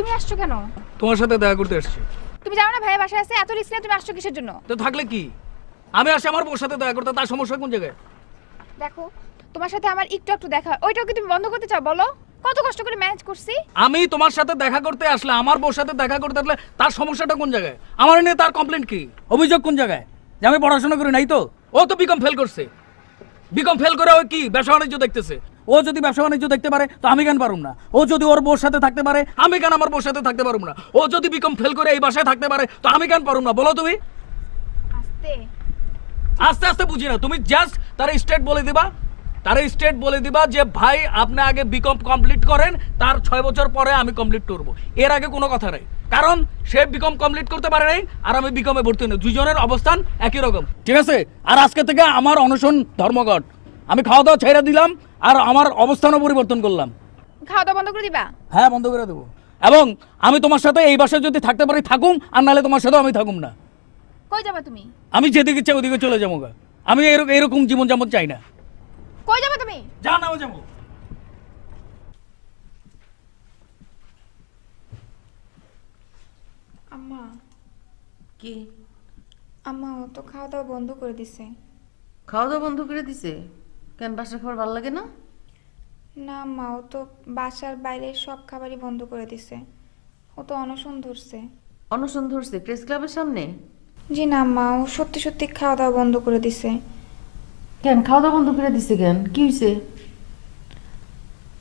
তুমি আসছো কেন? তোমার সাথে দেখা করতে এসেছি। তুমি জানো না ভাইয়া বাসায় আছে? এত রিস্ক নিয়ে তুমি আসছো কিসের জন্য? তো থাকলে কি, আমি আসি আমার বউর সাথে দেখা করতে, তার সমস্যা কোন জায়গায়? দেখো, তোমার সাথে আমার একটু দেখা, ওইটাও কি তুমি বন্ধ করতে চাও বলো? কত কষ্ট করে ম্যানেজ করছি। আমি তোমার সাথে দেখা করতে আসলে, আমার বউর সাথে দেখা করতে আসলে তার সমস্যাটা কোন জায়গায়? আমার নিয়ে তার কমপ্লেন্ট কি, অভিযোগ কোন জায়গায়? যে আমি পড়াশোনা করি নাই? তো ও তো বিকম ফেল করছে। বিকম ফেল করে ও কি ব্যবসা বাণিজ্য দেখতেছে? ও যদি ব্যবসা বাণিজ্য দেখতে পারে তো আমি কেন পারুম না? ও যদি ওর বউর সাথে থাকতে পারে আমি কেন আমার বউর সাথে থাকতে পারুম না? ও যদি বিকম ফেল করে এই বাসায় থাকতে পারে তো আমি কেন পারুম না? বলো তুমি। আস্তে আস্তে আস্তে বুঝি না, তুমি জাস্ট তার স্টেট বলে দিবা, তার স্টেট বলে দিবা যে ভাই আপনি আগে বিকম কমপ্লিট করেন, তার 6 বছর পরে আমি কমপ্লিট করব। এর আগে কোনো কথা নাই, কারণ সে বিকম কমপ্লিট করতে পারে নাই আর আমি বিকমে ভর্তি হই। দুইজনের অবস্থান একই রকম, ঠিক আছে? আর আজকে থেকে আমার অনশন ধর্মঘট, আমি খাওয়া দাওয়া ছেড়ে দিলাম আর আমার অবস্থানও পরিবর্তন করলাম। খাওয়া দাওয়া বন্ধ করে দিবা? হ্যাঁ, বন্ধ করে দেবো। এবং আমি তোমার সাথে এই বাসায় যদি থাকতে পারি থাকুম, আর নাহলে তোমার সাথেও আমি থাকুম না। কই যাবা তুমি? আমি যেদিকে ইচ্ছা ওদিকে চলে যাবো। আমি এরকম জীবন যেমন চাই না। কই যাবা তুমি? যা নাও যাবো। আম্মা, কি আম্মা ও তো খাওয়া দাওয়া বন্ধ করে দিছে। খাওয়া দাওয়া বন্ধ করে দিছে? কেন, বাসার খাবার ভালো লাগে না? না মা, ও তো বাসার বাইরের সব খাবারই বন্ধ করে দিছে। ও তো অনশন ধরছে। অনশন ধরছে প্রেস ক্লাবের সামনে? জি না মা, ও সত্যি সত্যি খাওয়া দাওয়া বন্ধ করে দিছে। কেন খাওয়া দাওয়া বন্ধ করে দিছে কেন, কি হয়েছে?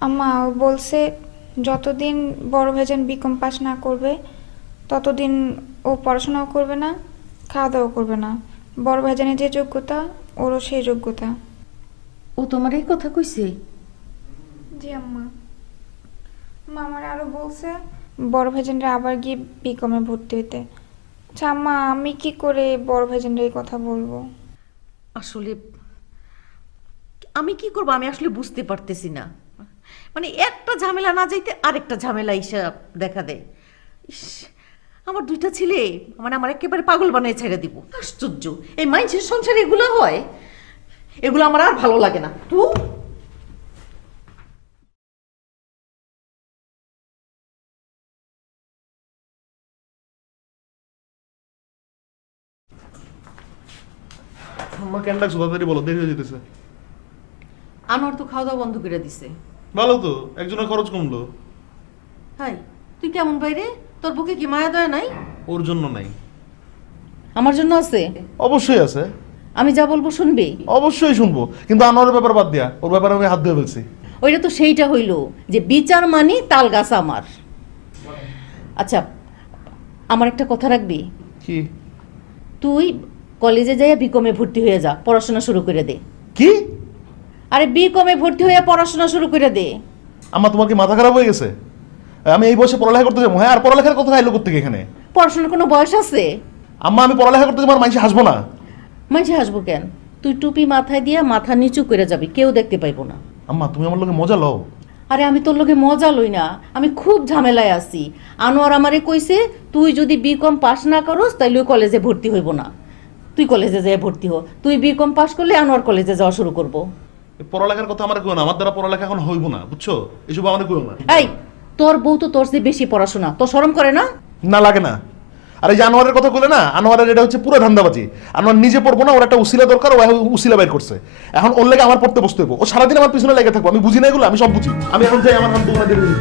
আম্মা ও বলছে যতদিন বড় ভাইজান বিকম পাস না করবে ততদিন ও পড়াশোনাও করবে না, খাওয়া দাওয়া করবে না। বড় ভাইজানের যে যোগ্যতা ওরও সেই যোগ্যতা। ও তোমার এই কথা কইছে? জি আম্মা। মা আমার আরো বলছে বড় ভাইজানরা আবার গিয়ে বিকমে ভর্তি হইতে। আচ্ছা আম্মা, আমি কি করে বড় ভাইজানরা এই কথা বলবো? আসলে আমি কি করব, আমি আসলে বুঝতে পারতেছি না। মানে একটা ঝামেলা না যাইতে আরেকটা ঝামেলা হিসাব দেখা দেয়। ইস, আমার দুইটা ছেলে মানে আমার একেবারে পাগল বানিয়ে ছেড়ে দিব। আশ্চর্য, এই মাইন্সের সংসারে এগুলো হয়? এগুলো আমার আর ভালো লাগে না। তুই আম্মা কেন ডাকছো? তাড়াতাড়ি বলো, দেরি হয়ে যেতেছে। আনোয়ার তো খাওয়া দাওয়া বন্ধ করে দিছে। ভালো তো, একজনের খরচ কমলো। হাই, তুই কেমন বাইরে? তোর বুকে কি মায়া দয়া নাই? ওর জন্য নাই। আমার জন্য আছে। অবশ্যই আছে। আমি যা বলবো শুনবি? অবশ্যই শুনবো, কিন্তু আনোয়ারের ব্যাপার বাদ দিয়া ওর ব্যাপারে আমি হাত ধুয়ে ফেলছি। ওইটা তো সেইটা হইল যে বিচার মানি তাল গাছ আমার। আচ্ছা, আমার একটা কথা রাখবি? কি? তুই কলেজে যাইয়া বিকমে ভর্তি হয়ে যা, পড়াশোনা শুরু করে দে। কি? আরে বিকমে ভর্তি হয়ে পড়াশোনা শুরু করে দে। আম্মা তোমার কি মাথা খারাপ হয়ে গেছে? আমি এই বয়সে পড়ালেখা করতে যাবো? হ্যাঁ, আর পড়ালেখার কথা আইলো করতে এখানে? পড়াশোনার কোনো বয়স আছে? আম্মা আমি পড়ালেখা করতে যাবো আর মানুষ হাসবো না? মাঝে হাসবো কেন? তুই টুপি মাথায় দিয়া মাথা নিচু করে যাবি, কেউ দেখতে পাইবো না। আম্মা তুমি আমার লোকে মজা লও। আরে আমি তোর লগে মজা লই না, আমি খুব ঝামেলায় আছি। আনোয়ার আমারে কইছে তুই যদি বিকম পাস না করস তাইলে ওই কলেজে ভর্তি হইব না। তুই কলেজে যেয়ে ভর্তি হ, তুই বিকম পাস করলে আনোয়ার কলেজে যাওয়া শুরু করব। এই পড়ালেখার কথা আমার কইও না, আমার দ্বারা পড়ালেখা এখন হইব না, বুঝছো? এসব আমার কইও না। এই, তোর বউ তো তোর চেয়ে বেশি পড়াশোনা, তোর শরম করে না? না লাগে না। আর এই যে আনোয়ারের কথা বলে না, আনোয়ারের এটা হচ্ছে পুরো ধান্দাবাজি। আনোয়ার নিজে পড়বো না, ওর একটা উসিলা দরকার, ও উসিলা বের করছে। এখন ওর লেগে আমার পড়তে বসতে হইব। ও সারাদিন আমার পিছনে লেগে থাকবো, আমি বুঝি না এগুলো, আমি সব বুঝি। আমি এখন যাই, আমার হাত দুগুনা দিয়ে দিই।